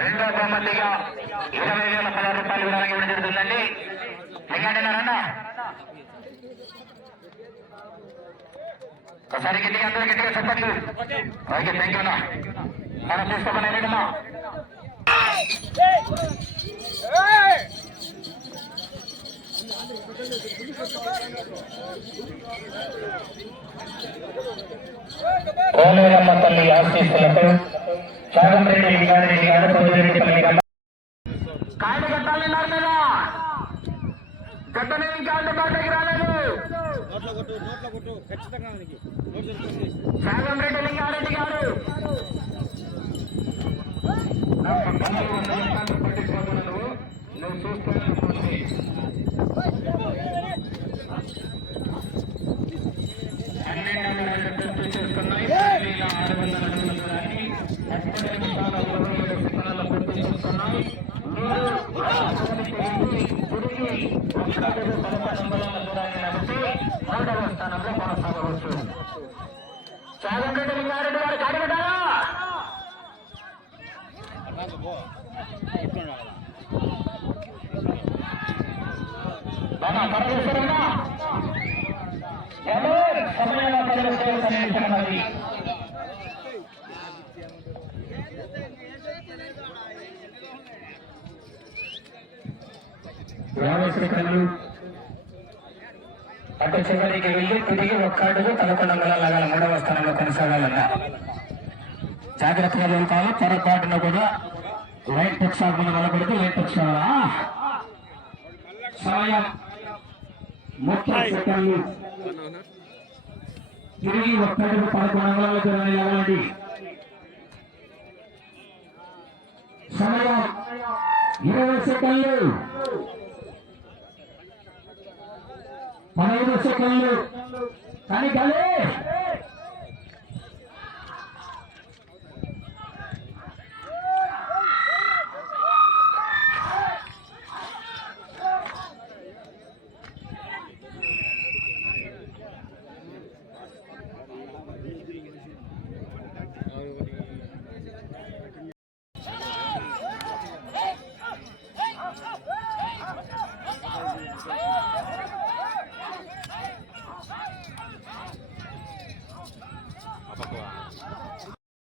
రెండో బహుమతిగా 20,016 రూపాయలు విధానం ఇవ్వడం జరుగుతుందండి. లింగాడేనారన్నా ఒకసారి గట్టిగా అందరూ గట్టిగా చెప్పండి. ఓకే, థ్యాంక్ యూ అన్నా. మనం చూసుకోమని ఏంటన్నా కోనేరమ్మ తల్లి ఆశీస్సులతో చాగంరెడ్డి లింగారెడ్డి గారు పొద్దురెడ్డి పల్లి కాయలు కట్టాలన్నారు కదా, కట్టని ఇంకా అందుబాటులోకి రాలేదు. చాగంరెడ్డి లింగారెడ్డి గారు పట్టించుకోకుండా నువ్వు చూస్తూనే చేసుకున్నాయి. 600 అడుగుల దూరాన్ని 30 నిమిషాల 20 సెకండ్ల పూర్తి చేసుకున్నాయి. తిరిగి 1 నంబర్ల దూరాన్ని నడిపి 3వ స్థానంలో కొనసాగవచ్చు. చాగంరెడ్డి లింగారెడ్డి గారు కాడబడ్డారా? సమయంలో పరిస్థితున్నది. అటు చివరికి వెళ్ళి తిరిగి 1 అడుగు 11 అంగుళాల 3వ స్థానంలో కొనసాగాలన్నా జాగ్రత్తగా వెళ్తాను. పొరపాటున కూడా లైట్ పక్షాలు వెళ్ళకూడదు. లైట్ పక్షాల సమయం 30 సెకండ్లు. తిరిగి 1 అడుగు 11 అంగుళాల దూరాన్ని వెళ్ళండి. సమయం 20 సెకండ్లు. 15 సెకండ్లు. కానీ